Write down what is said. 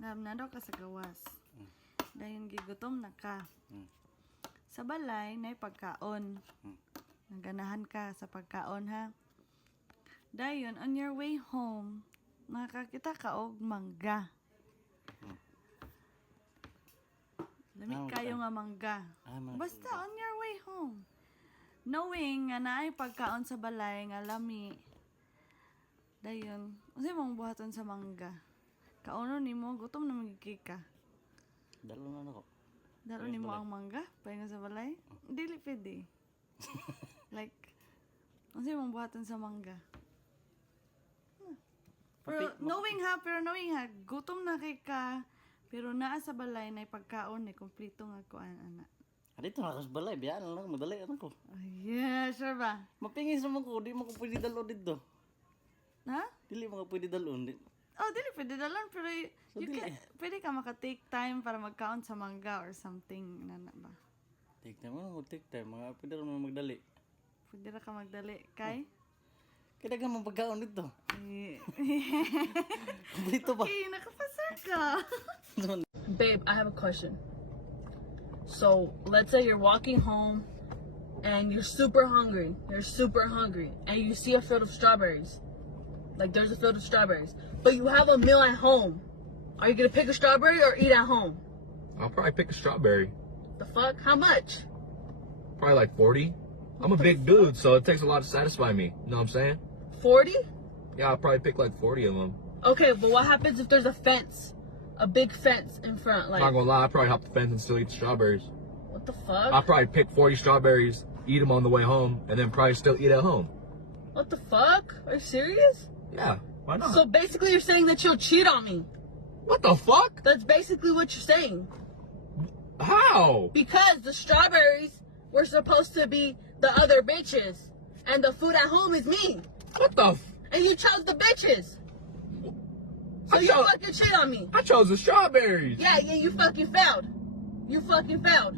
Namnado ka sa gawas. Dayon gigutom na ka. Sa balay, na pagkaon. Naganahan ka sa pagkaon, ha? Dayon, on your way home, nakakita ka og mangga. Lamig kayo nga mangga. Basta on your way home. Knowing nga naay pagkaon sa balay nga lami. Dayon, unsay mong buhaton sa mangga? Kauno nimo gutom na magiging ka. Dalo na ako. Dalo nimo ang mangga paingon sa balay? Dili pwede. Like unsay mong buhaton sa mangga? Pero knowing ha, gutom na kay ka, pero naa sa balay na pagkaon na kompleto nga kuan ana. Dito na ako sa balay, biyaan lang, madali ano ko. Yeah, sure ba? Mapingis naman ko, di mo ko pwede dalo dito. Ha? Dili mo ko pwede dalo. Oh, dili pwede dalan, pero pwede ka maka-take time para magkaon sa mangga or something, nana ba? Take time, ano mo take time? Mga pwede rin magdali. Pwede ra ka magdali, kay? Kaya ka magpagkaon dito. Eh, Kompleto ba? okay, nakapasar ka. Babe, I have a question. So, let's say you're walking home and you're super hungry. And you see a field of strawberries. Like, there's a field of strawberries. But you have a meal at home. Are you gonna pick a strawberry or eat at home? I'll probably pick a strawberry. The fuck? How much? Probably like 40. I'm a big dude, so it takes a lot to satisfy me. You know what I'm saying? 40? Yeah, I'll probably pick like 40 of them. Okay, but what happens if there's a fence? A big fence in front, Not like, gonna lie, I'd probably hop the fence and still eat the strawberries. what the fuck? I'll probably pick 40 strawberries, eat them on the way home, and then probably still eat at home. What the fuck? Are you serious? Yeah, why not? So basically you're saying that you'll cheat on me. What the fuck? That's basically what you're saying. How? Because the strawberries were supposed to be the other bitches. And the food at home is me. What the And you chose the bitches. So you fucking cheat on me. I chose the strawberries. Yeah, you fucking failed. You fucking failed.